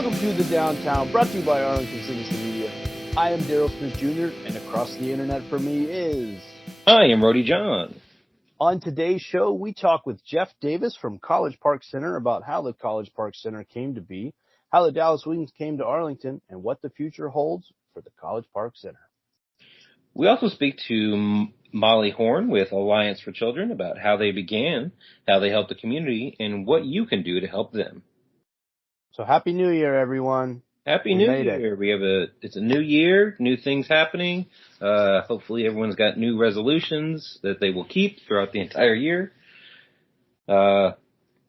Welcome to the Downtown, brought to you by Arlington Citizen Media. I am Daryl Smith Jr., and across the internet for me is... I am Rody John. On today's show, we talk with Jeff Davis from College Park Center about how the College Park Center came to be, how the Dallas Wings came to Arlington, and what the future holds for the College Park Center. We also speak to Molly Horn with Alliance for Children about how they began, how they help the community, and what you can do to help them. So Happy New Year, everyone. Happy New Year. It's a new year, new things happening. Hopefully everyone's got new resolutions that they will keep throughout the entire year. And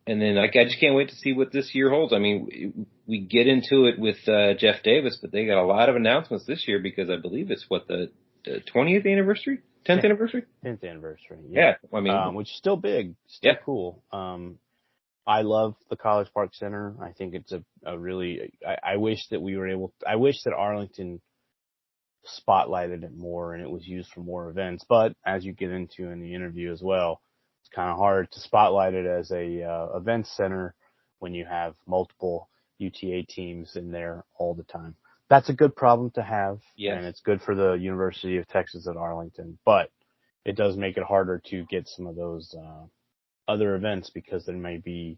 then I just can't wait to see what this year holds. I mean, we get into it with Jeff Davis, but they got a lot of announcements this year because I believe it's the 20th anniversary? 10th anniversary? 10th anniversary. Yeah. I mean, which is still big, still cool. I love the College Park Center. I think it's a really, I wish that I wish that Arlington spotlighted it more and it was used for more events. But as you get into in the interview as well, it's kind of hard to spotlight it as a event center when you have multiple UTA teams in there all the time. That's a good problem to have, and it's good for the University of Texas at Arlington. But it does make it harder to get some of those other events because they may be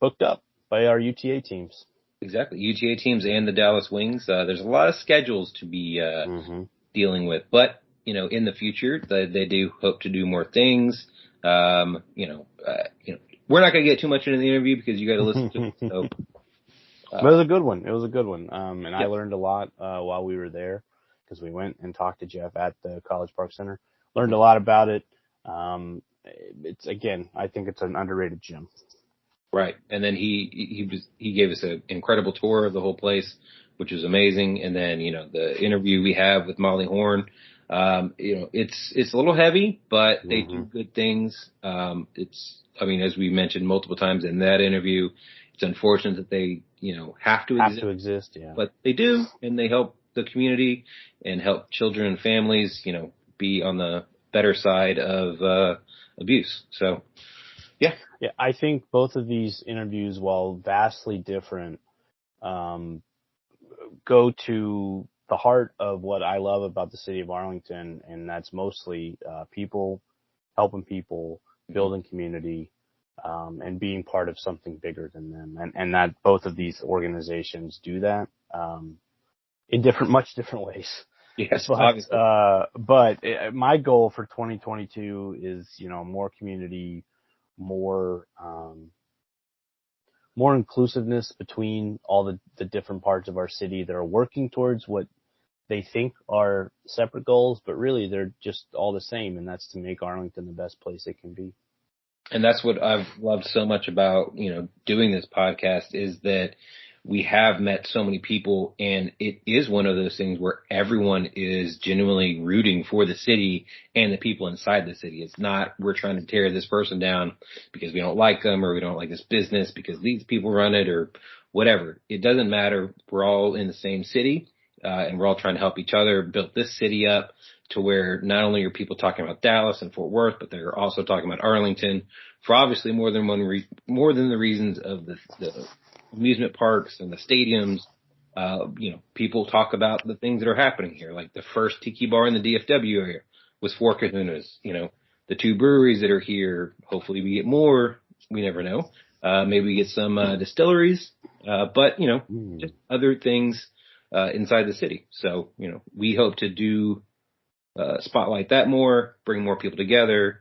booked up by our UTA teams. Exactly. UTA teams and the Dallas Wings. There's a lot of schedules to be dealing with. But, in the future, they do hope to do more things. We're not going to get too much into the interview because you got to listen to it. So, but it was a good one. And I learned a lot while we were there because we went and talked to Jeff at the College Park Center. Learned a lot about it. I think it's an underrated gym. Right. And then he gave us an incredible tour of the whole place, which is amazing. And then, the interview we have with Molly Horn, it's a little heavy, but they do good things. As we mentioned multiple times in that interview, it's unfortunate that they, have to exist. Yeah. But they do, and they help the community and help children and families, be on the better side of abuse. So, yeah. Yeah, I think both of these interviews, while vastly different, go to the heart of what I love about the city of Arlington, and that's mostly people, helping people, building community, and being part of something bigger than them. And that both of these organizations do that in much different ways. Yes, but my goal for 2022 is, more community, more inclusiveness between all the different parts of our city that are working towards what they think are separate goals, but really they're just all the same, and that's to make Arlington the best place it can be. And that's what I've loved so much about, doing this podcast is that we have met so many people, and it is one of those things where everyone is genuinely rooting for the city and the people inside the city. It's not we're trying to tear this person down because we don't like them or we don't like this business because these people run it or whatever. It doesn't matter. We're all in the same city, and we're all trying to help each other build this city up to where not only are people talking about Dallas and Fort Worth, but they're also talking about Arlington for obviously more than the reasons of the amusement parks and the stadiums. People talk about the things that are happening here, like the first tiki bar in the DFW area was Four Kahunas. The two breweries that are here. Hopefully we get more. We never know. Maybe we get some distilleries, but just other things inside the city. So we hope to do spotlight that more, bring more people together.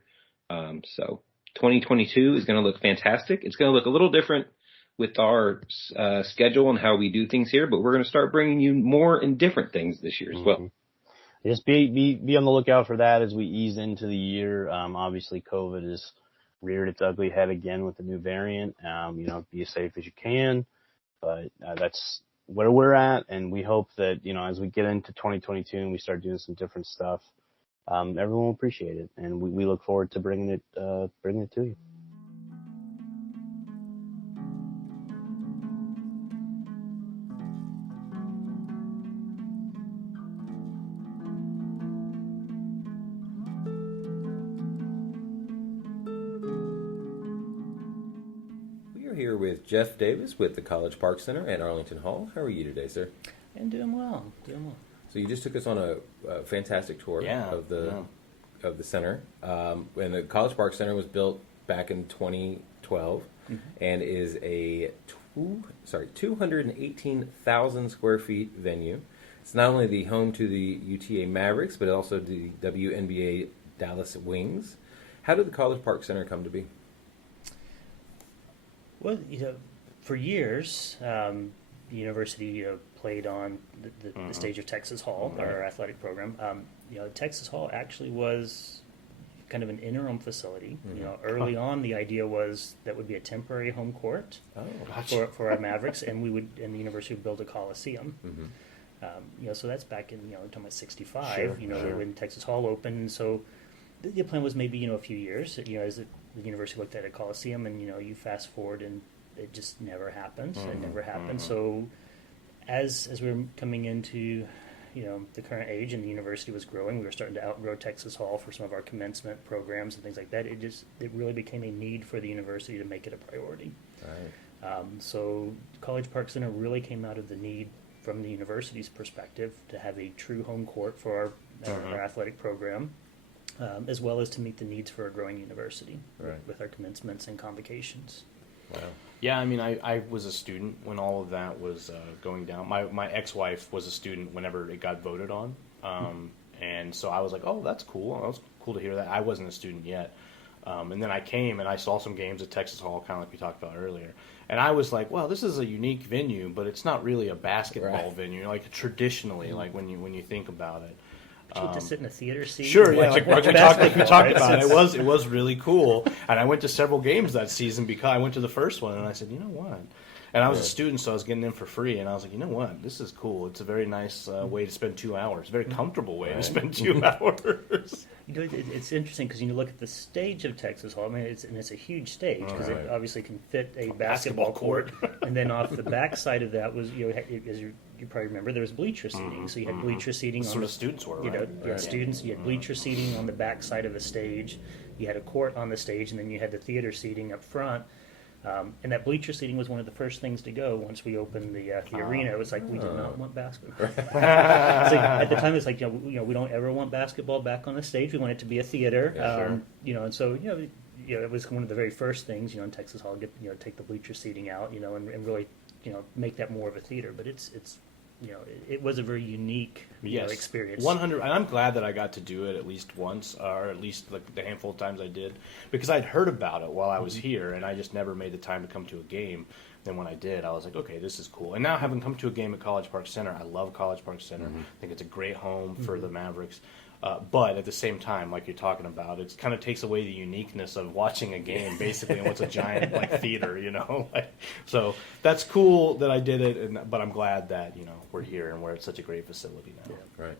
So 2022 is going to look fantastic. It's going to look a little different with our schedule and how we do things here, but we're going to start bringing you more and different things this year as well. Just be on the lookout for that as we ease into the year. Obviously, COVID has reared its ugly head again with the new variant. Be as safe as you can, but that's where we're at, and we hope that as we get into 2022 and we start doing some different stuff, everyone will appreciate it, and we look forward to bringing it to you. here with Jeff Davis with the College Park Center at Arlington Hall. How are you today, sir? I'm doing well. So you just took us on a fantastic tour of the center. And the College Park Center was built back in 2012 and is a 218,000 square feet venue. It's not only the home to the UTA Mavericks, but also the WNBA Dallas Wings. How did the College Park Center come to be? Well, for years, the university played on the stage of Texas Hall, our athletic program. Texas Hall actually was kind of an interim facility. Early on, the idea was that would be a temporary home court for our Mavericks, and the university would build a coliseum. So that's back in talking about '65. When Texas Hall opened. So the plan was maybe a few years. As the university looked at a coliseum, and you fast forward, and it just never happened. It never happened. So as we were coming into the current age, and the university was growing, we were starting to outgrow Texas Hall for some of our commencement programs and things like that. It really became a need for the university to make it a priority. Right. So College Park Center really came out of the need from the university's perspective to have a true home court for our athletic program, as well as to meet the needs for a growing university with our commencements and convocations. Wow. Yeah, I mean, I was a student when all of that was going down. My ex-wife was a student whenever it got voted on, and so I was like, oh, that's cool. That was cool to hear that. I wasn't a student yet. And then I came and I saw some games at Texas Hall, kind of like we talked about earlier. And I was like, well, this is a unique venue, but it's not really a basketball venue, like traditionally, like when you think about it. But you get to sit in a theater seat. Sure, yeah, like we talked about. It It was really cool, and I went to several games that season because I went to the first one, and I said, you know what? And I was a student, so I was getting in for free, and I was like, you know what? This is cool. It's a very nice way to spend 2 hours. Very comfortable way to spend 2 hours. It's interesting because you look at the stage of Texas Hall. I mean, it's a huge stage because it obviously can fit a basketball court. And then off the back side of that was, as you probably remember, there was bleacher seating. So you had bleacher seating on the students were, you had students. You had bleacher seating on the back side of the stage. You had a court on the stage, and then you had the theater seating up front. And that bleacher seating was one of the first things to go once we opened the arena. It was like, we did not want basketball. At the time, it's like, we don't ever want basketball back on the stage. We want it to be a theater. And so, it was one of the very first things, in Texas Hall, take the bleacher seating out, and really, make that more of a theater. But it's it was a very unique experience. 100, and I'm glad that I got to do it at least once, or at least the handful of times I did, because I'd heard about it while I was here, and I just never made the time to come to a game. Then when I did, I was like, okay, this is cool. And now having come to a game at College Park Center, I love College Park Center. I think it's a great home for the Mavericks. But at the same time, like you're talking about, it kind of takes away the uniqueness of watching a game, basically, in what's a giant theater, So that's cool that I did it, but I'm glad that we're here and we're at such a great facility now. Yeah, right.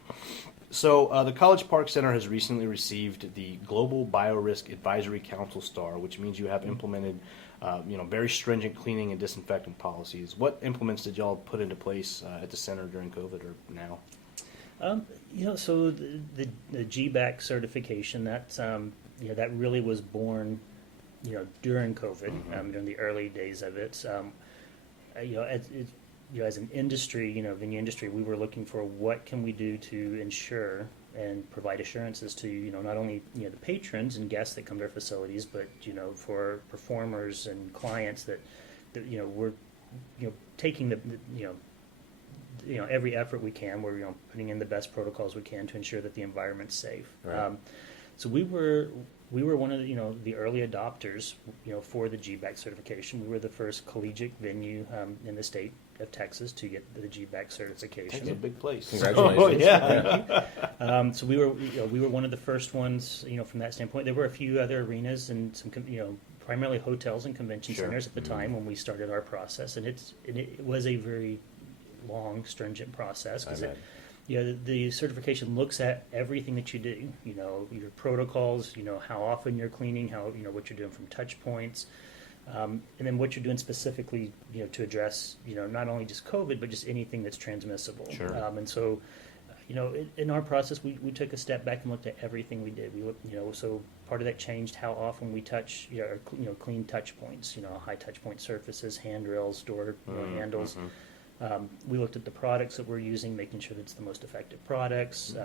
So the College Park Center has recently received the Global Biorisk Advisory Council Star, which means you have implemented very stringent cleaning and disinfectant policies. What implements did y'all put into place at the center during COVID or now? So the GBAC certification, that's that really was born, during COVID, during the early days of it. As an industry, venue industry, we were looking for what can we do to ensure and provide assurances to not only the patrons and guests that come to our facilities, but for performers and clients that we're taking the every effort we can. We're putting in the best protocols we can to ensure that the environment's safe. Right. So we were one of the early adopters for the GBAC certification. We were the first collegiate venue in the state of Texas to get the GBAC certification. That's a big place. Congratulations! So we were one of the first ones from that standpoint. There were a few other arenas and some primarily hotels and convention centers at the time when we started our process, and it was a very long, stringent process because the certification looks at everything that you do. Your protocols. How often you're cleaning. How what you're doing from touch points, and then what you're doing specifically. To address not only just COVID but just anything that's transmissible. Sure. And so, in our process, we took a step back and looked at everything we did. We looked, so part of that changed how often we touch, clean touch points, high touch point surfaces, handrails, door handles. We looked at the products that we're using, making sure that it's the most effective products.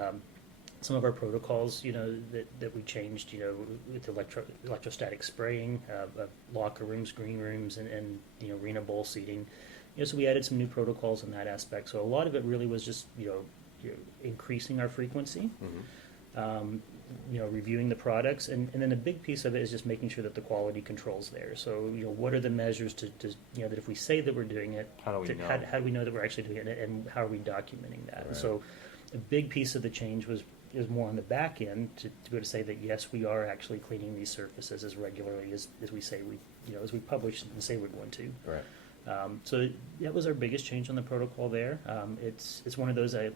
Some of our protocols, that we changed, with electrostatic spraying, locker rooms, green rooms, and arena bowl seating. So we added some new protocols in that aspect. So a lot of it really was just, increasing our frequency, reviewing the products, and then a big piece of it is just making sure that the quality control's there. So, what are the measures to that if we say that we're doing it, how do we know that we're actually doing it, and how are we documenting that? Right. So a big piece of the change is more on the back end to be able to say that yes, we are actually cleaning these surfaces as regularly as we say as we publish and say we're going to. Right. So that was our biggest change on the protocol there. It's one of those I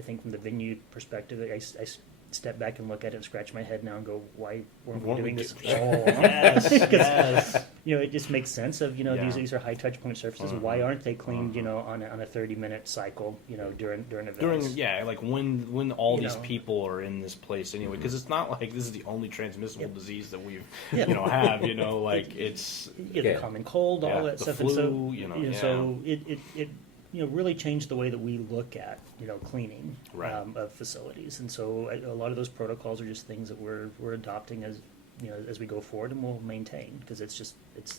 think from the venue perspective, I step back and look at it and scratch my head now and go, why weren't we doing this all along? Yes. It just makes sense of these are high touch point surfaces. Why aren't they cleaned on a 30-minute cycle during events? Like when all these people are in this place anyway, because it's not like this is the only transmissible disease that we've have like it's you get the common cold, all that the stuff, flu, and so it really changed the way that we look at cleaning of facilities, and so a lot of those protocols are just things that we're adopting as we go forward, and we'll maintain because it's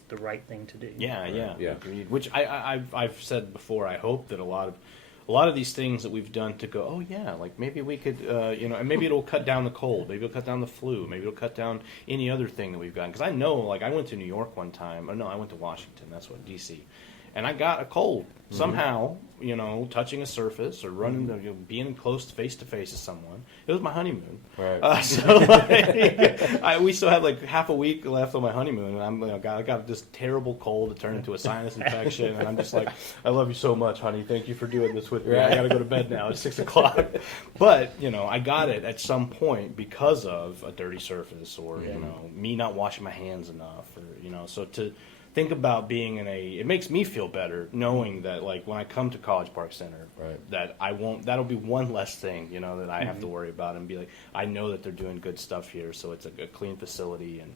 the right thing to do. Yeah. Agreed. Which I've said before. I hope that a lot of these things that we've done to go, like maybe we could, and maybe it'll cut down the cold, maybe it'll cut down the flu, maybe it'll cut down any other thing that we've gotten. Because I know, like I went to New York one time, I went to Washington. That's what DC. And I got a cold somehow, touching a surface or running, being close face to face with someone. It was my honeymoon, right? So we still had like half a week left on my honeymoon, and I got this terrible cold that turned into a sinus infection, and I'm just like, I love you so much, honey. Thank you for doing this with me. Right. I got to go to bed now. It's 6:00. But I got it at some point because of a dirty surface or me not washing my hands enough, or so to think about being it makes me feel better knowing that like when I come to College Park Center, that that'll be one less thing, that I have to worry about, and be like, I know that they're doing good stuff here, so it's a clean facility, and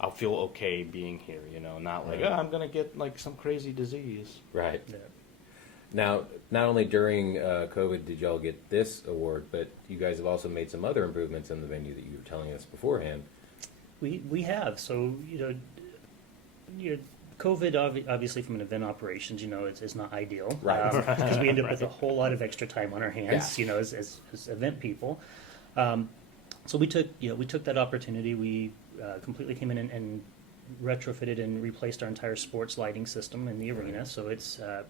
I'll feel okay being here, not like, I'm going to get like some crazy disease. Right. Yeah. Now, not only during COVID did y'all get this award, but you guys have also made some other improvements in the venue that you were telling us beforehand. We have. So, COVID, obviously, from an event operations, it's not ideal, right? Because we end up with a whole lot of extra time on our hands, as event people. So we took that opportunity. We completely came in and retrofitted and replaced our entire sports lighting system in the arena. So it's a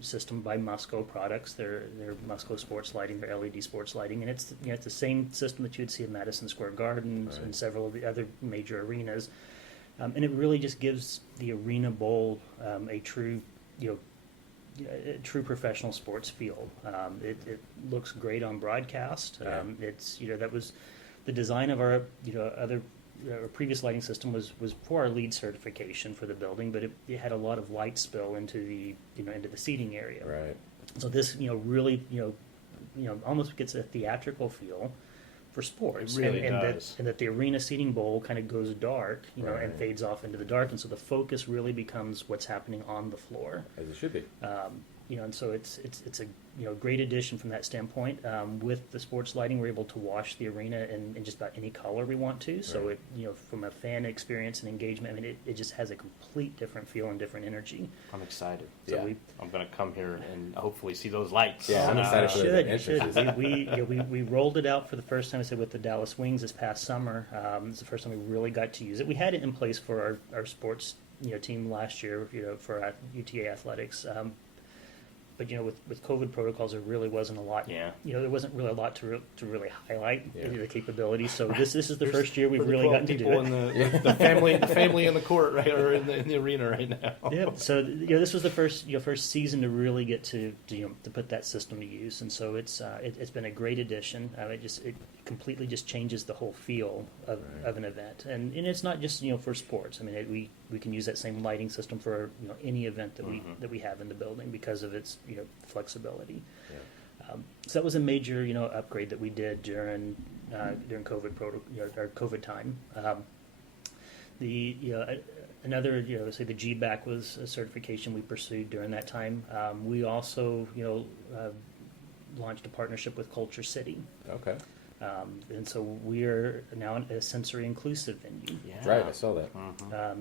system by Musco products. They're Musco sports lighting, they're LED sports lighting, and it's it's the same system that you'd see in Madison Square Garden and several of the other major arenas. And it really just gives the Arena Bowl a true, true professional sports feel. It looks great on broadcast. It's that was the design of our our previous lighting system was for our LEED certification for the building, but it had a lot of light spill into the into the seating area. Right. So this really almost gets a theatrical feel for sports, it really does. That the arena seating bowl kind of goes dark, and fades off into the dark, and so the focus really becomes what's happening on the floor, as it should be. And so it's a great addition from that standpoint. With the sports lighting, we're able to wash the arena in just about any color we want to. So it from a fan experience and engagement, it just has a complete different feel and different energy. I'm excited. So I'm going to come here and hopefully see those lights. Yeah, I'm excited for the entrances. We rolled it out for the first time, I said, with the Dallas Wings this past summer. It's the first time we really got to use it. We had it in place for our sports team last year, for UTA athletics. But with COVID protocols, there really wasn't a lot. Yeah. There wasn't really a lot to really highlight the capability. So this is the first year we've really gotten to do it. The family in the court, right, or in the arena right now. Yeah. So this was the first season to really get to put that system to use, and so it's been a great addition. It completely just changes the whole feel of an event, and it's not just for sports. I mean, we can use that same lighting system for any event that we have in the building because of its flexibility. So that was a major, upgrade that we did during COVID our COVID time. The another, say the GBAC was a certification we pursued during that time. We also, launched a partnership with Culture City. Okay. And so we are now a sensory inclusive venue. Yeah. Right, I saw that.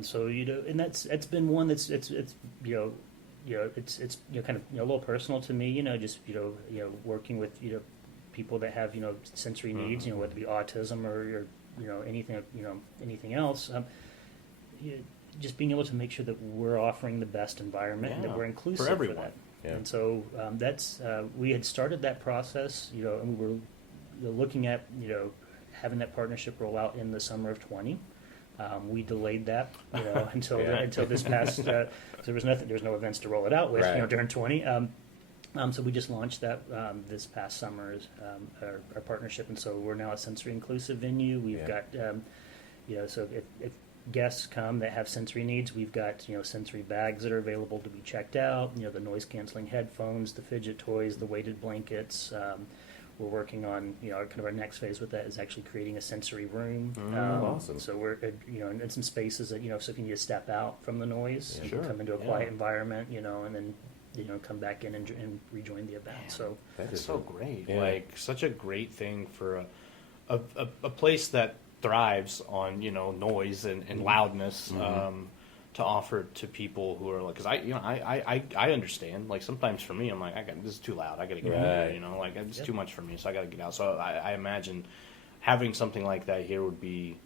So and it's been one that's it's kind of a little personal to me. Just working with people that have sensory needs. Whether it be autism or anything else. Just being able to make sure that we're offering the best environment and that we're inclusive for everyone. that. Yeah. And so that's we had started that process, and we were looking at having that partnership roll out in the summer of 20. We delayed that until until this past. So there was no events to roll it out with during 20. So we just launched that this past summer, our partnership, and so we're now a sensory inclusive venue. We've got so if guests come that have sensory needs, we've got sensory bags that are available to be checked out. The noise canceling headphones, the fidget toys, the weighted blankets. We're working on kind of our next phase with that is actually creating a sensory room. Awesome. So we're in some spaces that so if you need to step out from the noise, you come into a quiet environment, and then come back in and rejoin the event. Man, so that's so great. Yeah. Like such a great thing for a place that thrives on noise and loudness to offer to people who are like, because I understand, like sometimes for me I'm like this is too loud, I gotta get out here, like it's too much for me, so I gotta get out. So I imagine having something like that here would be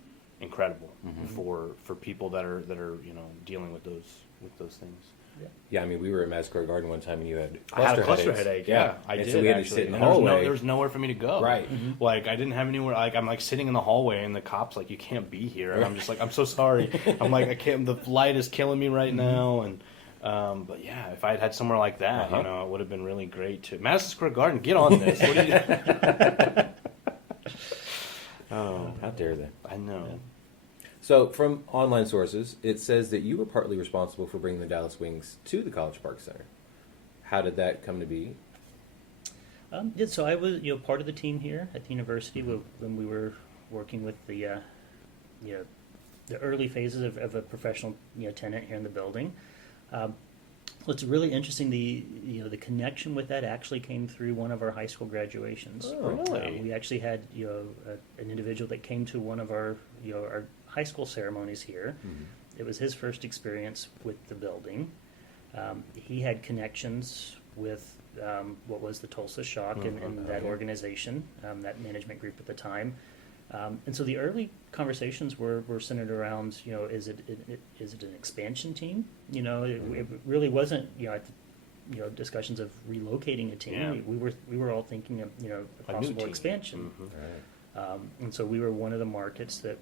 incredible for people that are dealing with those things. Yeah, I mean, we were at Madison Square Garden one time, and you had cluster headache. Yeah, I did. So we had to sit in the hallway. There was nowhere for me to go. Right. Like I didn't have anywhere. Like I'm like sitting in the hallway, and the cops like, you can't be here. And I'm just like, I'm so sorry. I'm like, I can't. The light is killing me right now. And but yeah, if I had had somewhere like that, it would have been really great to Madison Square Garden. Get on this. What are you? Oh, how dare they? I know. Yeah. So, from online sources, it says that you were partly responsible for bringing the Dallas Wings to the College Park Center. How did that come to be? So I was, part of the team here at the university when we were working with the early phases of a professional, tenant here in the building. What's really interesting, the connection with that actually came through one of our high school graduations. Oh, really? We actually had, an individual that came to one of our high school ceremonies here. It was his first experience with the building. He had connections with what was the Tulsa Shock and that organization, that management group at the time. And so the early conversations were centered around, is it an expansion team? It really wasn't, discussions of relocating a team. Yeah. We were all thinking of, a possible expansion. Right. And so we were one of the markets that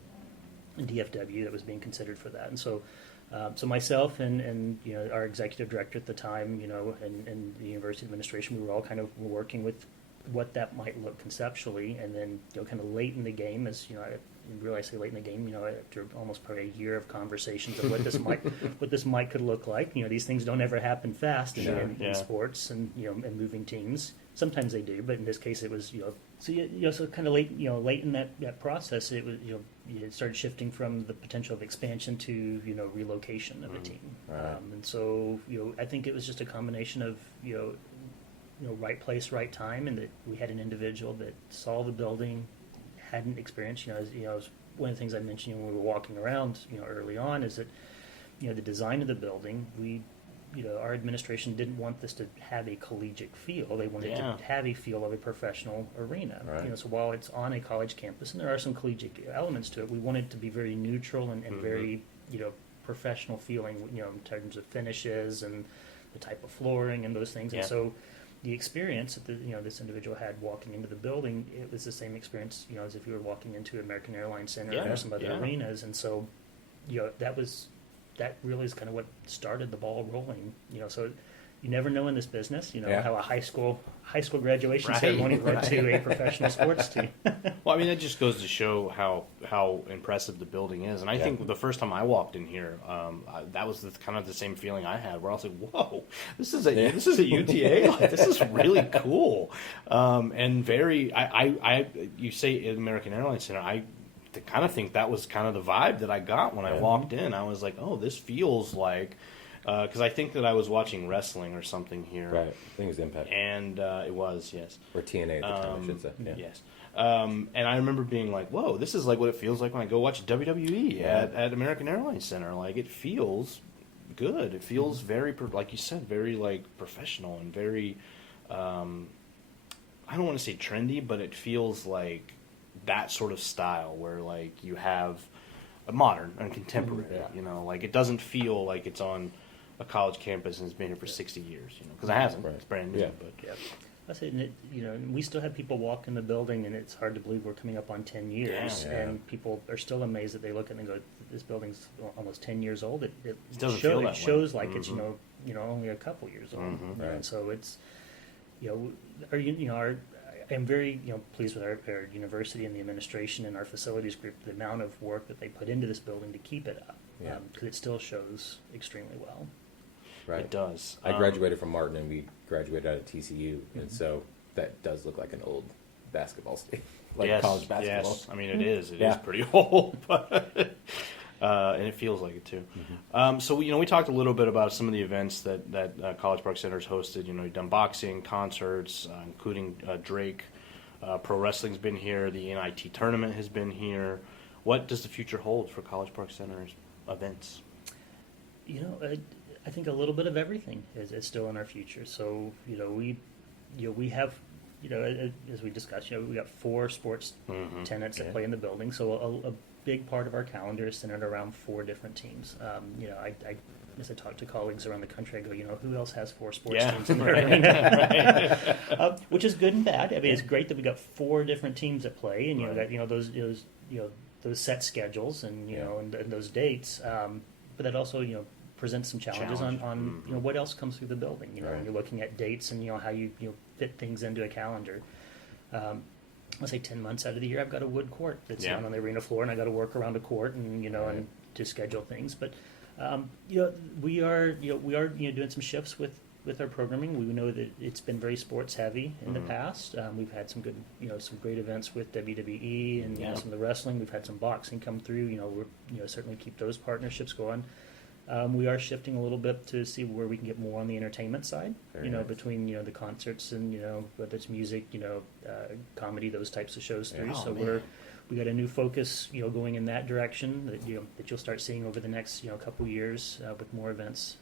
DFW that was being considered for that. And so, so myself and our executive director at the time, and the university administration, we were all kind of working with what that might look conceptually, and then kind of late in the game, as I realize late in the game, after almost probably a year of conversations of what this might could look like. These things don't ever happen fast in sports and and moving teams. Sometimes they do, but in this case, it was so kind of late late in that process, it was it started shifting from the potential of expansion to relocation of a team, and so I think it was just a combination of right place, right time, and that we had an individual that saw the building, hadn't experienced. As one of the things I mentioned when we were walking around, early on, is that the design of the building, our administration didn't want this to have a collegiate feel. They wanted to have a feel of a professional arena. Right. So while it's on a college campus and there are some collegiate elements to it, we wanted it to be very neutral and very professional feeling. In terms of finishes and the type of flooring and those things. And so the experience that this individual had walking into the building, it was the same experience as if you were walking into American Airlines Center or some other arenas. And so that really is kind of what started the ball rolling. So you never know in this business. You know how a high school graduation ceremony led to a professional sports team. Well, I mean, that just goes to show how impressive the building is. And I think the first time I walked in here, that was kind of the same feeling I had, where I was like, "Whoa, this is a UTA. Like, this is really cool." And very, you say American Airlines Center, I kind of think that was kind of the vibe that I got when I walked in. I was like, "Oh, this feels like." Because I think that I was watching wrestling or something here. Right. I think it was Impact. And it was, yes. Or TNA at the time, I should say. Yeah. Yes. And I remember being like, whoa, this is like what it feels like when I go watch WWE at American Airlines Center. Like, it feels good. It feels very, like you said, very, like, professional and very, I don't want to say trendy, but it feels like that sort of style where, like, you have a modern and contemporary, you know. Like, it doesn't feel like it's on a college campus and it's been here for 60 years, you know, because it hasn't. Right. It's brand new. But I say, you know, we still have people walk in the building, and it's hard to believe we're coming up on 10 years, and people are still amazed that they look at it and go, "This building's almost 10 years old." It doesn't feel that shows way. Like it's you know only a couple years old, Right. And so it's I'm very pleased with our university and the administration and our facilities group, the amount of work that they put into this building to keep it up, because it still shows extremely well. Right. It does. I graduated from Martin, and we graduated out of TCU, and so that does look like an old basketball stadium, like college basketball. Yes, I mean it is. It is pretty old, but and it feels like it too. So we talked a little bit about some of the events that College Park Center's hosted. You know, you've done boxing, concerts, including Drake. Pro wrestling's been here. The NIT tournament has been here. What does the future hold for College Park Center's events? I think a little bit of everything is still in our future. So we have as we discussed, we got 4 sports tenants that play in the building. So a big part of our calendar is centered around 4 different teams. As I talk to colleagues around the country, I go, who else has 4 sports teams in their arena? Which is good and bad. I mean, it's great that we got 4 different teams that play, and those set schedules and and those dates. But that also presents some challenges on what else comes through the building. When you're looking at dates and how you fit things into a calendar. Let's say 10 months out of the year, I've got a wood court that's down on the arena floor, and I got to work around a court and and to schedule things. But we are doing some shifts with our programming. We know that it's been very sports heavy in the past. We've had some good some great events with WWE and some of the wrestling. We've had some boxing come through. We're certainly keep those partnerships going. We are shifting a little bit to see where we can get more on the entertainment side. Nice. Between the concerts and whether it's music, comedy, those types of shows through. We got a new focus going in that direction that you'll start seeing over the next couple years with more events.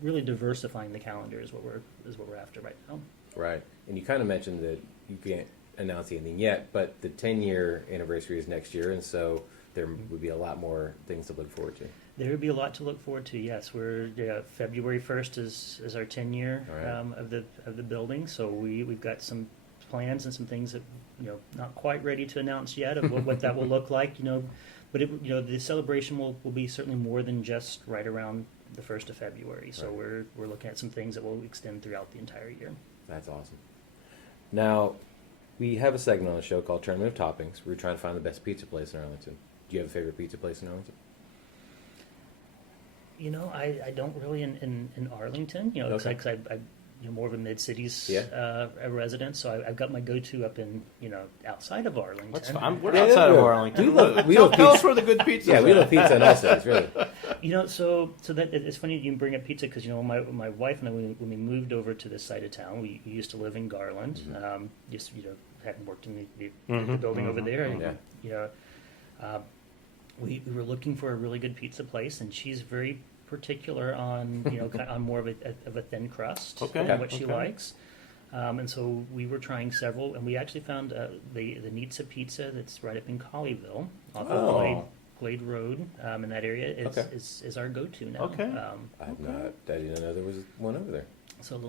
Really diversifying the calendar is what we're after right now. Right, and you kind of mentioned that you can't announce anything yet, but the 10-year anniversary is next year, and so there would be a lot more things to look forward to. There would be a lot to look forward to. Yes, we're February 1st is our 10-year of the building. So we've got some plans and some things that not quite ready to announce yet of what that will look like. But the celebration will be certainly more than just right around the 1st of February. So we're looking at some things that will extend throughout the entire year. That's awesome. Now, we have a segment on the show called Tournament of Toppings. We're trying to find the best pizza place in Arlington. Do you have a favorite pizza place in Arlington? I don't really in Arlington. Because I'm more of a mid-cities resident, so I've got my go-to up in outside of Arlington. That's fine. We're outside of Arlington. Tell us where the good pizza. Yeah, we love pizza in all cities, really. So that it's funny you bring up pizza because my wife and I when we moved over to this side of town, we used to live in Garland. Just hadn't worked in the building over there, and we were looking for a really good pizza place, and she's very particular on on more of a thin crust than what she likes. And so we were trying several, and we actually found the Nizza Pizza that's right up in Colleyville off of Glade Road in that area is our go-to now. Okay. I didn't know there was one over there. So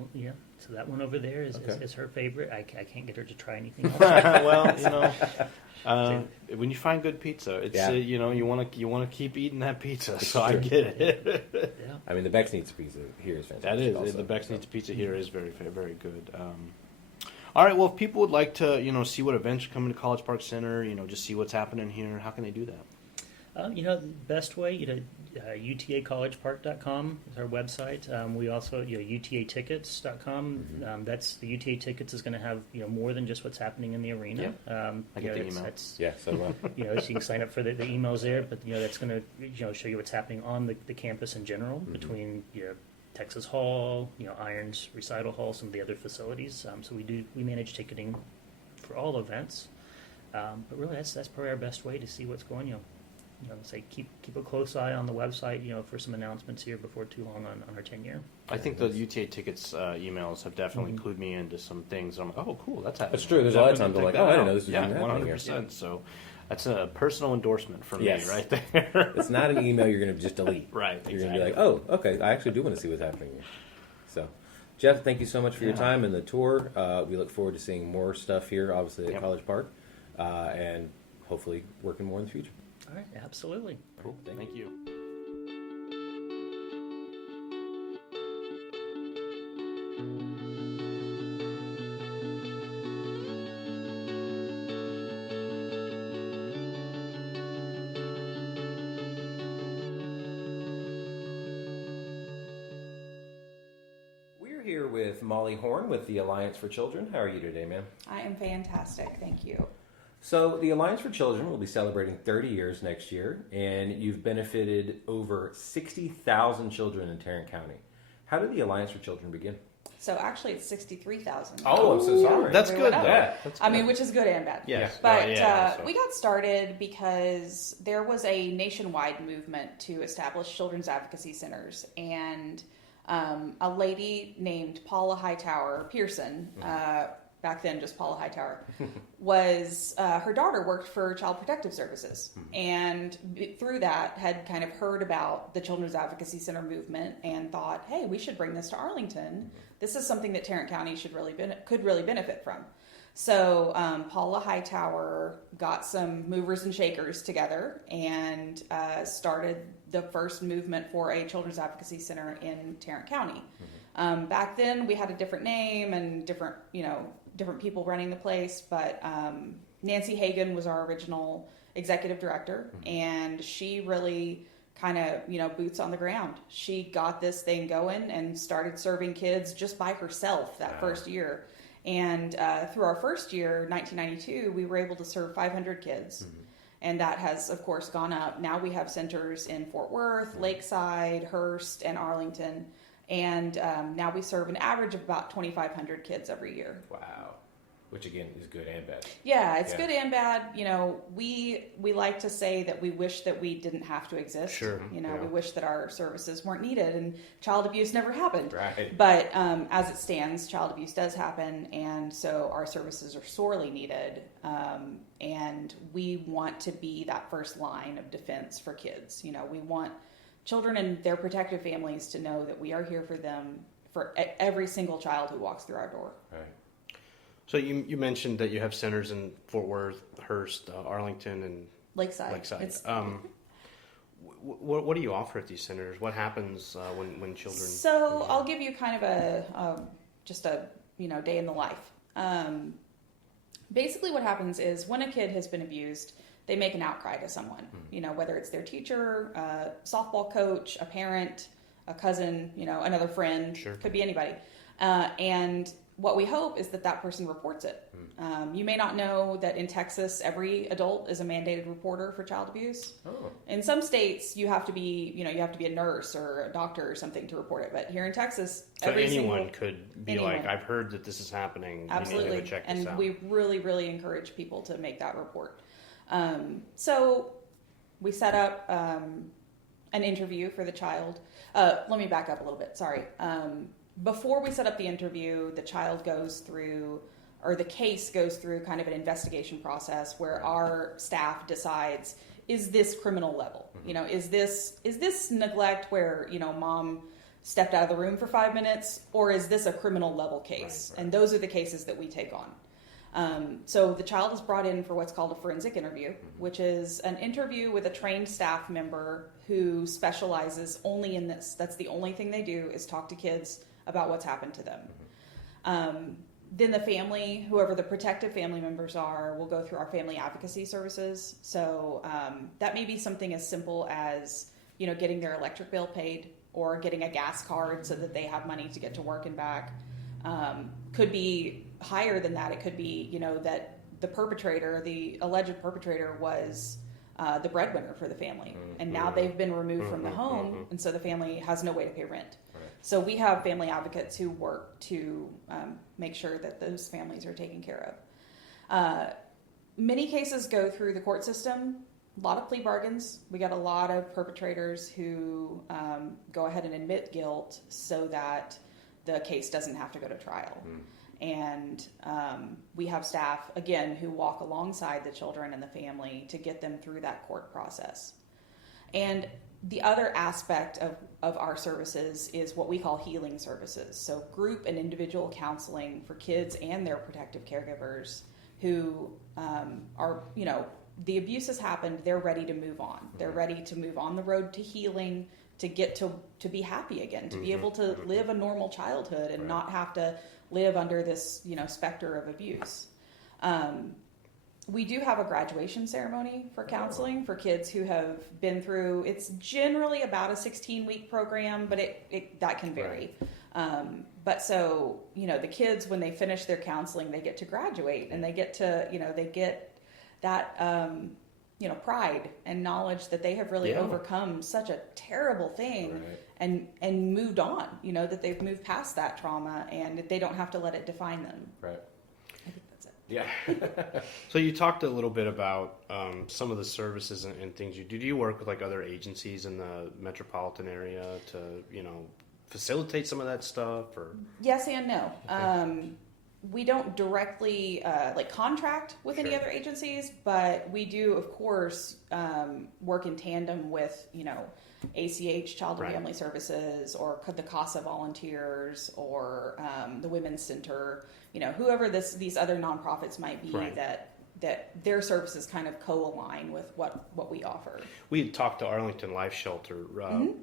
that one over there is her favorite. I can't get her to try anything else. Well, when you find good pizza, it's you want to keep eating that pizza. So I get it. I mean, the Beck's Needs Pizza here is fantastic. That is also, the Beck's Needs Pizza here is very, very, very good. All right, well, if people would like to, see what events are coming to College Park Center, just see what's happening here, how can they do that? The best way, utacollegepark.com is our website. We also, utatickets.com. That's the UTA Tickets is going to have, more than just what's happening in the arena. I get the email. Yeah, so do I. So you can sign up for the emails there, but, that's going to, show you what's happening on the campus in general between, Texas Hall, Irons Recital Hall, some of the other facilities. So we manage ticketing for all events. But really, that's probably our best way to see what's going. Say keep a close eye on the website. For some announcements here before too long on our 10-year. I think the UTA Tickets emails have definitely clued me into some things. I'm like, oh, cool, that's happening. That's true. There's a lot of times I'm like, oh, I didn't know this was even happening 100%. here. So that's a personal endorsement for me right there. It's not an email you're going to just delete. Right. You're going to be like, oh, okay, I actually do want to see what's happening here. So, Jeff, thank you so much for your time and the tour. We look forward to seeing more stuff here, obviously, at College Park, and hopefully working more in the future. All right, absolutely. Cool. Thank you. We're here with Molly Horn with the Alliance for Children. How are you today, ma'am? I am fantastic, thank you. So the Alliance for Children will be celebrating 30 years next year, and you've benefited over 60,000 children in Tarrant County. How did the Alliance for Children begin? So actually it's 63,000. Oh, I'm so sorry. That's good, though. Yeah. I mean, which is good and bad. Yes. But we got started because there was a nationwide movement to establish children's advocacy centers, and a lady named Paula Hightower Pearson, back then just Paula Hightower, was her daughter worked for Child Protective Services, and through that had kind of heard about the Children's Advocacy Center movement and thought, hey, we should bring this to Arlington. This is something that Tarrant County could really benefit from. So Paula Hightower got some movers and shakers together and started the first movement for a Children's Advocacy Center in Tarrant County. Back then we had a different name and different people running the place, but Nancy Hagan was our original executive director, and she really kind of, boots on the ground. She got this thing going and started serving kids just by herself that first year. And through our first year, 1992, we were able to serve 500 kids. And that has, of course, gone up. Now we have centers in Fort Worth, Lakeside, Hearst, and Arlington. And now we serve an average of about 2,500 kids every year. Wow. Which, again, is good and bad. Yeah, it's good and bad. We like to say that we wish that we didn't have to exist. Sure. We wish that our services weren't needed and child abuse never happened. Right. But as it stands, child abuse does happen, and so our services are sorely needed. And we want to be that first line of defense for kids. We want children and their protective families to know that we are here for them, for every single child who walks through our door. Right. So you mentioned that you have centers in Fort Worth, Hearst, Arlington, and Lakeside. What do you offer at these centers? What happens when children? So I'll give you kind of a day in the life. Basically, what happens is when a kid has been abused, they make an outcry to someone. Whether it's their teacher, a softball coach, a parent, a cousin, another friend. Sure. Could be anybody. And what we hope is that person reports it. You may not know that in Texas, every adult is a mandated reporter for child abuse. Oh. In some states, you have to be a nurse or a doctor or something to report it. But here in Texas, so anyone could be like, I've heard that this is happening. Absolutely. You need to go check this out. We really, really encourage people to make that report. So we set up an interview for the child. Let me back up a little bit. Sorry. Before we set up the interview, the child goes through, or the case goes through kind of an investigation process where our staff decides, is this criminal level? Is this neglect where, mom stepped out of the room for 5 minutes, or is this a criminal level case? Right. And those are the cases that we take on. So the child is brought in for what's called a forensic interview, which is an interview with a trained staff member who specializes only in this. That's the only thing they do, is talk to kids about what's happened to them. Then the family, whoever the protective family members are, will go through our family advocacy services. So that may be something as simple as, getting their electric bill paid, or getting a gas card so that they have money to get to work and back. Could be higher than that. It could be, that the perpetrator, the alleged perpetrator, was the breadwinner for the family, and now they've been removed from the home, and so the family has no way to pay rent. So we have family advocates who work to make sure that those families are taken care of. Many cases go through the court system. A lot of plea bargains. We got a lot of perpetrators who go ahead and admit guilt so that the case doesn't have to go to trial. And we have staff, again, who walk alongside the children and the family to get them through that court process. And the other aspect of our services is what we call healing services. So group and individual counseling for kids and their protective caregivers who are, the abuse has happened, they're ready to move on. They're ready to move on the road to healing, to get to be happy again, to be able to live a normal childhood and not have to live under this, specter of abuse. We do have a graduation ceremony for counseling for kids who have been through, it's generally about a 16-week program, but that can vary. But so, the kids, when they finish their counseling, they get to graduate, and they get to, they get that, pride and knowledge that they have really overcome such a terrible thing and moved on, that they've moved past that trauma and they don't have to let it define them. Right. I think that's it. Yeah. So you talked a little bit about some of the services and things you do. Do you work with like other agencies in the metropolitan area to, facilitate some of that stuff? Or Yes and no. Okay. We don't directly contract with any other agencies, but we do, of course, work in tandem with, ACH, Child and Family Services, or the CASA volunteers, or the Women's Center, whoever these other nonprofits might be that their services kind of co-align with what we offer. We had talked to Arlington Life Shelter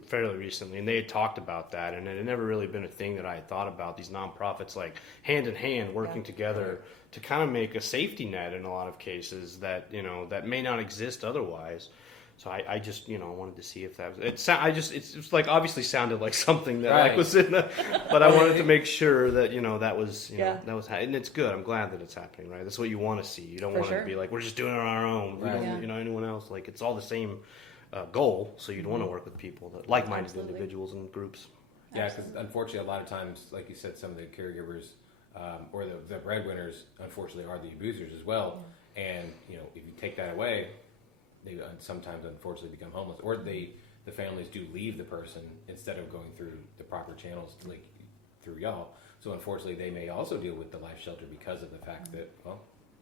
fairly recently, and they had talked about that, and it had never really been a thing that I had thought about, these nonprofits like hand in hand working together to kind of make a safety net in a lot of cases that, that may not exist otherwise. So I just, wanted to see if that was, it's like obviously sounded like something that like was in the, but I wanted to make sure that, that was, that was, and it's good. I'm glad that it's happening, right? That's what you want to see. You don't want to be like, we're just doing it on our own. We don't, anyone else, like it's all the same goal. So you'd want to work with people that like-minded individuals and groups. Yeah. Because unfortunately, a lot of times, like you said, some of the caregivers or the breadwinners, unfortunately, are the abusers as well. And, if you take that away, they sometimes unfortunately become homeless, or the families do leave the person instead of going through the proper channels through y'all. So unfortunately, they may also deal with the life shelter because of the fact that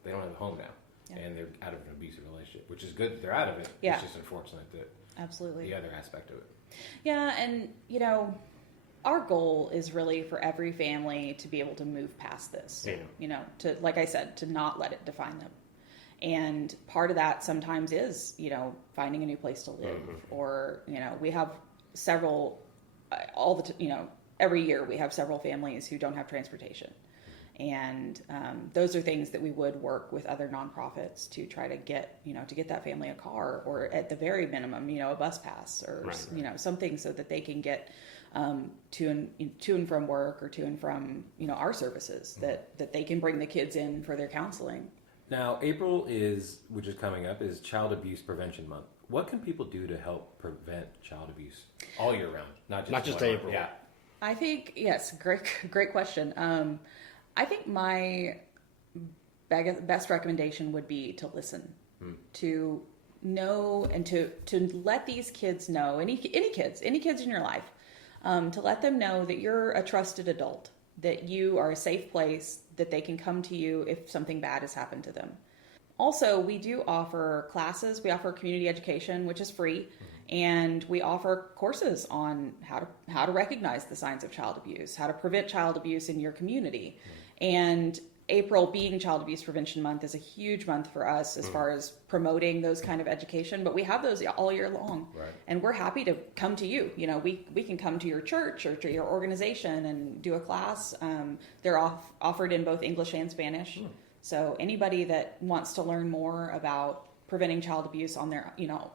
they don't have a home now and they're out of an abusive relationship, which is good that they're out of it. It's just unfortunate that the other aspect of it. Yeah, and our goal is really for every family to be able to move past this. To, like I said, to not let it define them. And part of that sometimes is, finding a new place to live, or, we have several, every year we have several families who don't have transportation. And those are things that we would work with other nonprofits to try to get, to get that family a car, or at the very minimum, a bus pass, or, something so that they can get to and from work, or to and from, our services, that they can bring the kids in for their counseling. Now, April which is coming up, is Child Abuse Prevention Month. What can people do to help prevent child abuse all year round, not just April? Yeah, I think great question. I think my best recommendation would be to listen, to know, and to let these kids know, any kids in your life, to let them know that you're a trusted adult, that you are a safe place, that they can come to you if something bad has happened to them. Also, we do offer classes. We offer community education, which is free, and we offer courses on how to recognize the signs of child abuse, how to prevent child abuse in your community. And April being Child Abuse Prevention Month is a huge month for us as far as promoting those kind of education, but we have those all year long. Right. And we're happy to come to you. You know, we can come to your church or to your organization and do a class. They're offered in both English and Spanish. So anybody that wants to learn more about preventing child abuse on their, you know,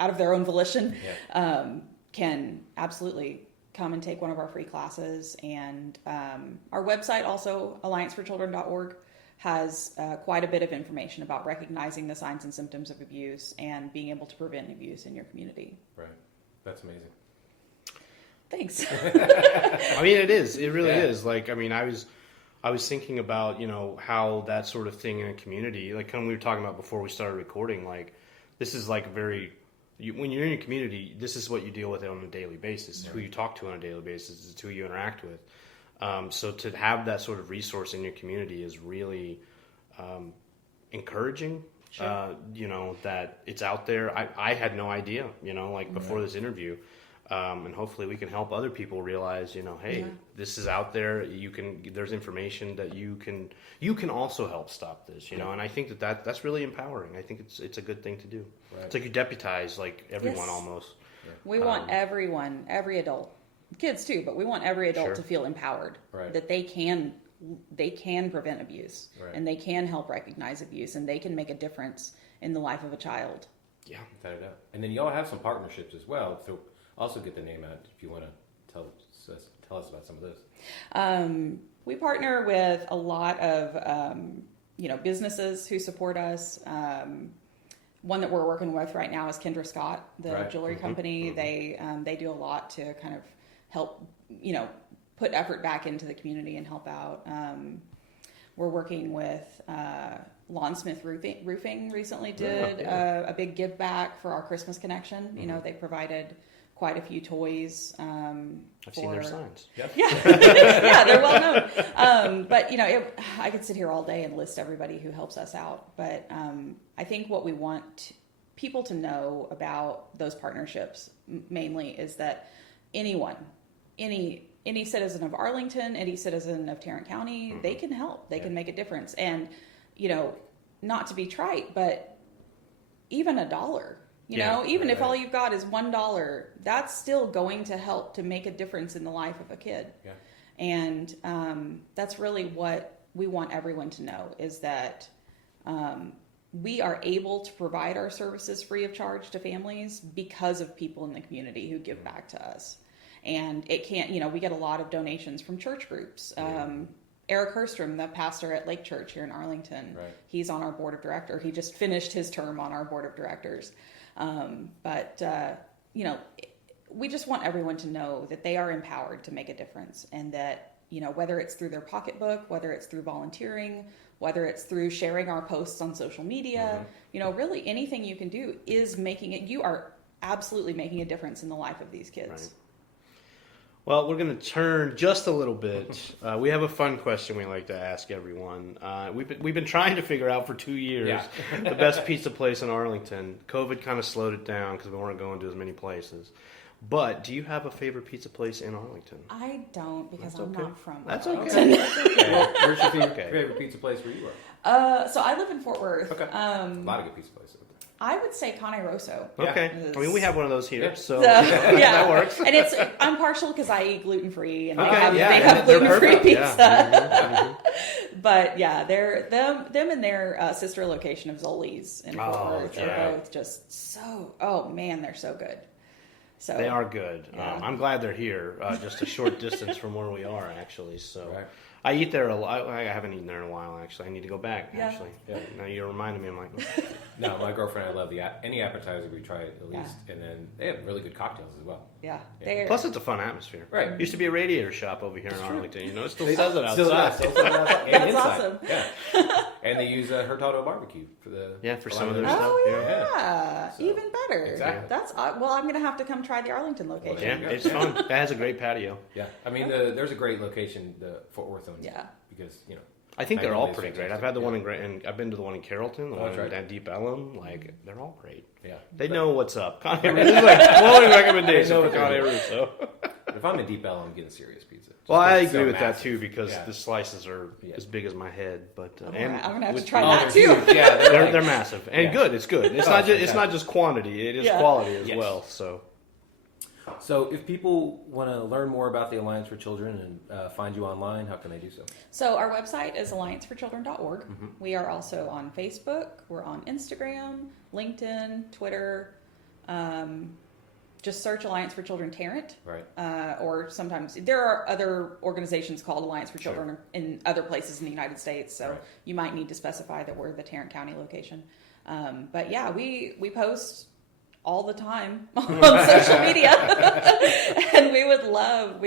out of their own volition, can absolutely come and take one of our free classes. And our website, also allianceforchildren.org, has quite a bit of information about recognizing the signs and symptoms of abuse and being able to prevent abuse in your community. Right. That's amazing. Thanks. I mean, it is. It really is. Like, I mean, I was thinking about, you know, how that sort of thing in a community, like when we were talking about before we started recording, like this is like when you're in a community, this is what you deal with on a daily basis. It's who you talk to on a daily basis. It's who you interact with. So to have that sort of resource in your community is really encouraging. Sure. You know, that it's out there. I had no idea, you know, like before this interview. And hopefully we can help other people realize, you know, hey, this is out there. There's information that you can also help stop this, you know. And I think that's really empowering. I think it's a good thing to do. Right. It's like you deputize like everyone almost. We want everyone, every adult, kids too, but we want every adult to feel empowered, that they can prevent abuse, and they can help recognize abuse, and they can make a difference in the life of a child. Yeah, without a doubt. And then y'all have some partnerships as well, so also get the name out if you want to tell us about some of those. We partner with a lot of businesses who support us. One that we're working with right now is Kendra Scott, the jewelry company. They do a lot to kind of help, you know, put effort back into the community and help out. We're working with Lawnsmith Roofing recently did a big give back for our Christmas connection. You know, they provided quite a few toys. I've seen their signs. Yep. Yeah, they're well known. But, you know, I could sit here all day and list everybody who helps us out. But I think what we want people to know about those partnerships mainly is that anyone, any citizen of Arlington, any citizen of Tarrant County, they can help. They can make a difference. And, you know, not to be trite, but even $1, you know, even if all you've got is $1, that's still going to help to make a difference in the life of a kid. Yeah. And that's really what we want everyone to know, is that we are able to provide our services free of charge to families because of people in the community who give back to us. And it can't, you know, we get a lot of donations from church groups. Eric Hurstrom, the pastor at Lake Church here in Arlington, he's on our board of directors. He just finished his term on our board of directors. You know, we just want everyone to know that they are empowered to make a difference, and that, you know, whether it's through their pocketbook, whether it's through volunteering, whether it's through sharing our posts on social media, you know, really anything you can do is you are absolutely making a difference in the life of these kids. Right. Well, we're going to turn just a little bit. We have a fun question we like to ask everyone. We've been trying to figure out for 2 years the best pizza place in Arlington. COVID kind of slowed it down because we weren't going to as many places. But do you have a favorite pizza place in Arlington? I don't, because I'm not from That's Arlington. okay. That's okay. Well, where's your favorite pizza place where you are? So I live in Fort Worth. Okay. A lot of good pizza places. I would say Cane Rosso. Okay. I mean, we have one of those here, so that works. And I'm partial because I eat gluten-free, and they they're have gluten-free perfect. pizza. Yeah. But yeah, them and their sister location of Zoli's in Fort Worth are both just so. Oh man, they're so good. So they are good. Yeah. I'm glad they're here, just a short distance from where we are, actually. So I eat there a lot. I haven't eaten there in a while, actually. I need to go back, actually. Yeah. Now you're reminding me. I'm like, no, my girlfriend and I love any appetizer we try at least, and then they have really good cocktails as well. Yeah. Plus, it's a fun atmosphere. Right. Used to be a radiator shop over here in Arlington. You know, it still says it outside. That's awesome. Yeah. And they use Hurtado barbecue for for some of their stuff. Oh yeah, so, even better. Exactly. That's well, I'm gonna have to come try the Arlington location. Yeah, it's fun. It has a great patio. Yeah, I mean, there's a great location the Fort Worth owns. Yeah. Because I think they're all pretty great. I've had the one and I've been to the one in Carrollton, the one in Deep Ellum. Like, they're all great. Yeah, they know what's up. This is like glowing recommendation for Cane Russo. If I'm in Deep Ellum, I'm getting serious pizza. Just Well, I it's so agree with that massive. too because Yeah. the slices are as big as my head. But and I'm gonna have to with- try Oh, that they're too. huge. Yeah, They're massive and Yeah. good. It's good. It's Oh, not just fantastic. it's not just quantity. It is Yeah. quality as Yes. well. So So if people want to learn more about the Alliance for Children and find you online, how can they do so? So our website is allianceforchildren.org. We are also on Facebook. We're on Instagram, LinkedIn, Twitter. Just search Alliance for Children Tarrant. Right. Or sometimes there are other organizations called Alliance for Children in other places in the United States. So Right. you might need to specify that we're the Tarrant County location. But yeah, we post all the time on social media. And we would love,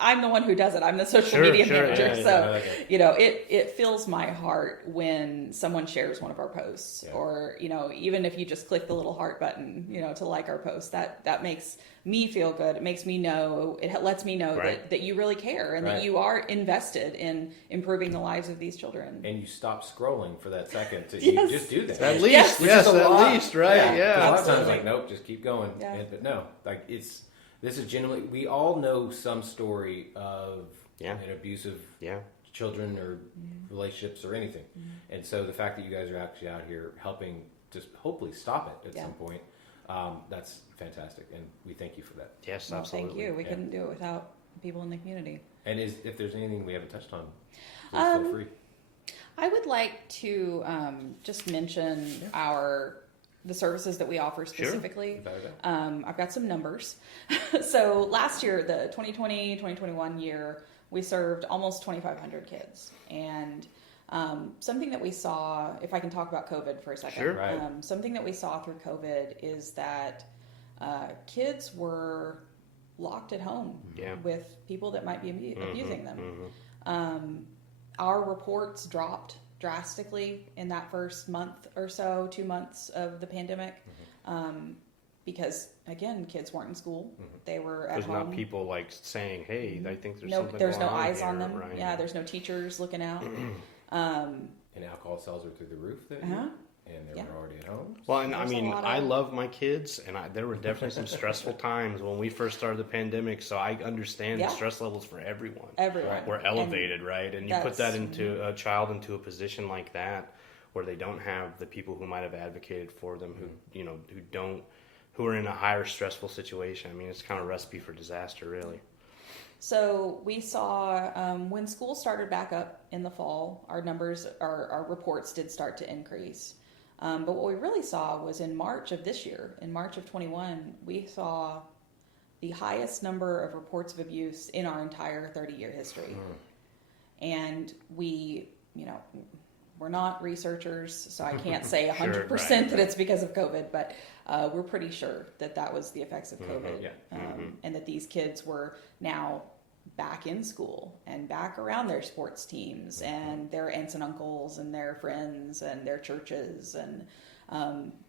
I'm the one who does it. I'm the social media manager. yeah, So, I like it. it fills my heart when someone shares one of our posts or, even if you just click the little heart button, to like our post, that makes me feel good. It makes me know, it lets me know Right. that you really care and Right. that you are invested in improving the lives of these children. And you stop scrolling for that second to Yes. you just do that. at least, Yes. Which yes, is a at lot. least, right? 'Cause Yeah. a lot of times, Absolutely. like, nope, just keep going. Yeah. But no, like this is genuinely. We all know some story of Yeah. an abusive Yeah. children or relationships or anything, and so the fact that you guys are actually out here helping just hopefully stop it at Yeah. some point, that's fantastic, and we thank you for that. Yes, Well, absolutely. thank you. We Yeah. couldn't do it without people in the community. And if there's anything we haven't touched on, please feel free. I would like to just mention the services that we offer specifically. Without a doubt. I've got some numbers. So last year, the 2020-2021 year, we served almost 2,500 kids. And something that we saw, if I can talk about COVID for a second, Sure. Right. something that we saw through COVID is that kids were locked at home Yeah. with people that might be abusing them. Our reports dropped drastically in that first month or so, 2 months of the pandemic, because again, kids weren't in school; they were at There's home. not people like saying, "Hey, I think there's No, something there's going no eyes here," on them. Right? Yeah, there's no teachers looking out. And alcohol sales are through the roof that year, and they Yeah. were already at home. Well, and There's a lot I of- love my kids, and there were definitely some stressful times when we first started the pandemic. So I understand Yeah. the stress levels for everyone. Everyone Were And elevated, right? And you put that that's- into a child into a position like that, where they don't have the people who might have advocated for them, who are in a higher stressful situation. I mean, it's kind of a recipe for disaster, really. So we saw when school started back up in the fall, our numbers, our reports did start to increase. But what we really saw was in March of this year, in March of 21, we saw the highest number of reports of abuse in our entire 30-year history. And we, we're not researchers, so I can't say 100% right, that it's because of COVID, but we're pretty sure that was the effects of COVID. yeah. And that these kids were now back in school and back around their sports teams and their aunts and uncles and their friends and their churches, and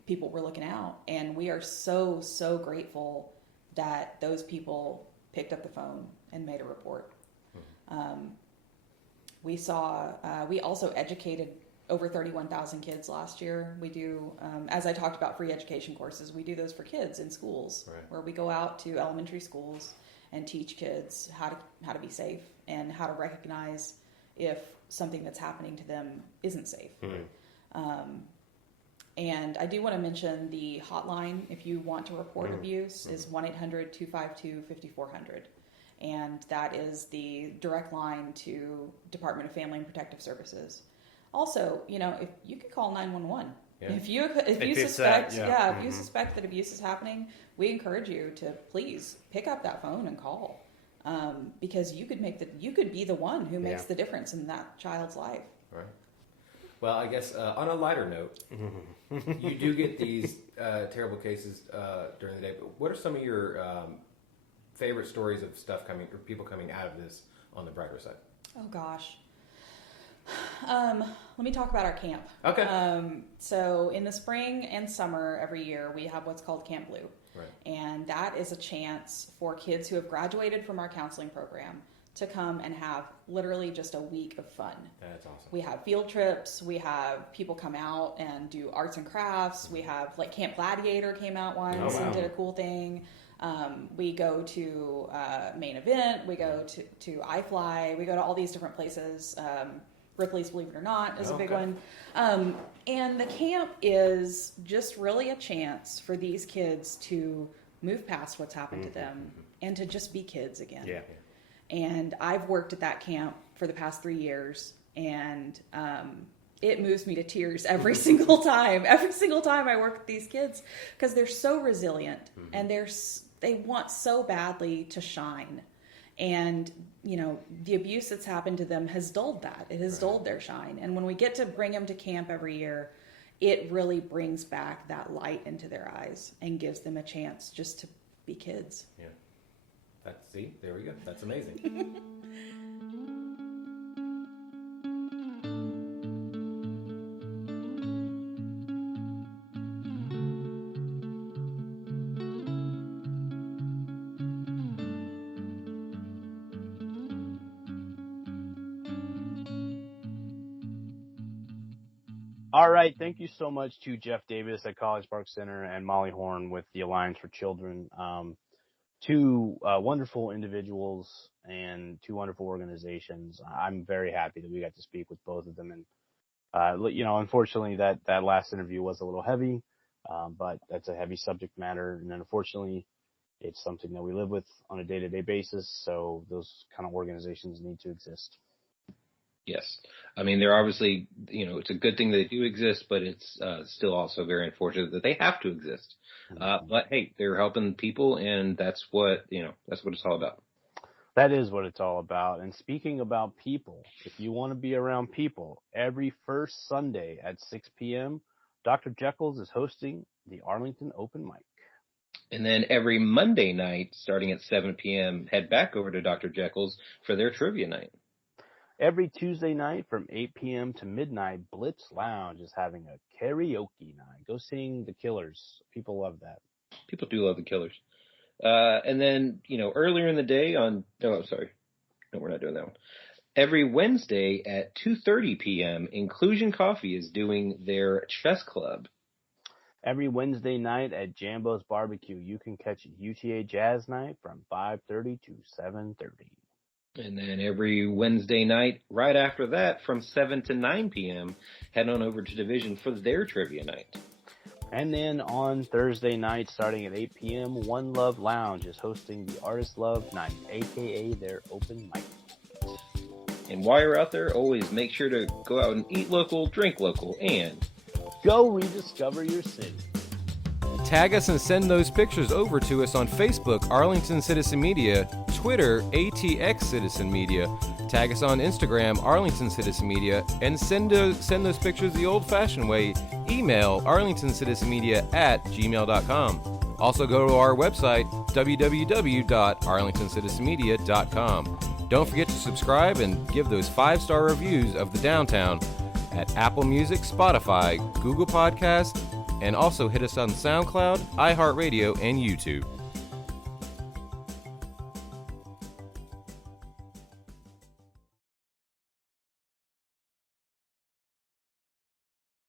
people were looking out. And we are so, so grateful that those people picked up the phone and made a report. We also educated over 31,000 kids last year. We do, as I talked about, free education courses. We do those for kids in schools, Right. where we go out to elementary schools and teach kids how to be safe and how to recognize if something that's happening to them isn't safe. And I do want to mention the hotline, if you want to report abuse, is 1-800-252-5400. And that is the direct line to Department of Family and Protective Services. Also, if you could call 911. Yeah. If you it's suspect, that, if you suspect that abuse is happening, we encourage you to please pick up that phone and call, because you could be the one who makes Yeah. the difference in that child's life. Right. Well, I guess on a lighter note, you do get these terrible cases during the day. But what are some of your favorite stories of stuff or people coming out of this on the brighter side? Oh gosh. Let me talk about our camp. Okay. So in the spring and summer every year, we have what's called Camp Blue. Right. And that is a chance for kids who have graduated from our counseling program to come and have literally just a week of fun. That's awesome. We have field trips. We have people come out and do arts and crafts. We have, Camp Gladiator came out once Oh, wow. and did a cool thing. We go to Main Event. We go to iFly. We go to all these different places. Ripley's, believe it or not, is a big one. And the camp is just really a chance for these kids to move past what's happened to them and to just be kids again. Yeah. And I've worked at that camp for the past 3 years, and it moves me to tears every single time. Every single time I work with these kids, because they're so resilient and they want so badly to shine. And, you know, the abuse that's happened to them has dulled that. It has dulled their shine. And when we get to bring them to camp every year, it really brings back that light into their eyes and gives them a chance just to be kids. Yeah. See, there we go. That's amazing. All right. Thank you so much to Jeff Davis at College Park Center and Molly Horn with the Alliance for Children. Two wonderful individuals and two wonderful organizations. I'm very happy that we got to speak with both of them. And, you know, unfortunately that last interview was a little heavy, but that's a heavy subject matter. And unfortunately, it's something that we live with on a day-to-day basis. So those kind of organizations need to exist. Yes. I mean, they're obviously, you know, it's a good thing they do exist, but it's still also very unfortunate that they have to exist. But hey, they're helping people, and that's what it's all about. That is what it's all about. And speaking about people, if you want to be around people, every first Sunday at 6 p.m., Dr. Jekyll's is hosting the Arlington Open Mic. And then every Monday night, starting at 7 p.m., head back over to Dr. Jekyll's for their trivia night. Every Tuesday night from 8 p.m. to midnight, Blitz Lounge is having a karaoke night. Go sing The Killers. People love that. People do love The Killers. And then, you know, earlier in the day No, we're not doing that one. Every Wednesday at 2:30 p.m., Inclusion Coffee is doing their chess club. Every Wednesday night at Jambo's Barbecue, you can catch UTA Jazz Night from 5:30 to 7:30. And then every Wednesday night, right after that, from 7 to 9 p.m., head on over to Division for their trivia night. And then on Thursday night, starting at 8 p.m., One Love Lounge is hosting the Artist Love Night, a.k.a. their open mic. And while you're out there, always make sure to go out and eat local, drink local, and go rediscover your city. Tag us and send those pictures over to us on Facebook, Arlington Citizen Media, Twitter, ATX Citizen Media. Tag us on Instagram, Arlington Citizen Media, and send those pictures the old-fashioned way. Email arlingtoncitizenmedia@gmail.com. Also go to our website, www.arlingtoncitizenmedia.com. Don't forget to subscribe and give those 5-star reviews of the Downtown at Apple Music, Spotify, Google Podcasts, and also hit us on SoundCloud, iHeartRadio, and YouTube.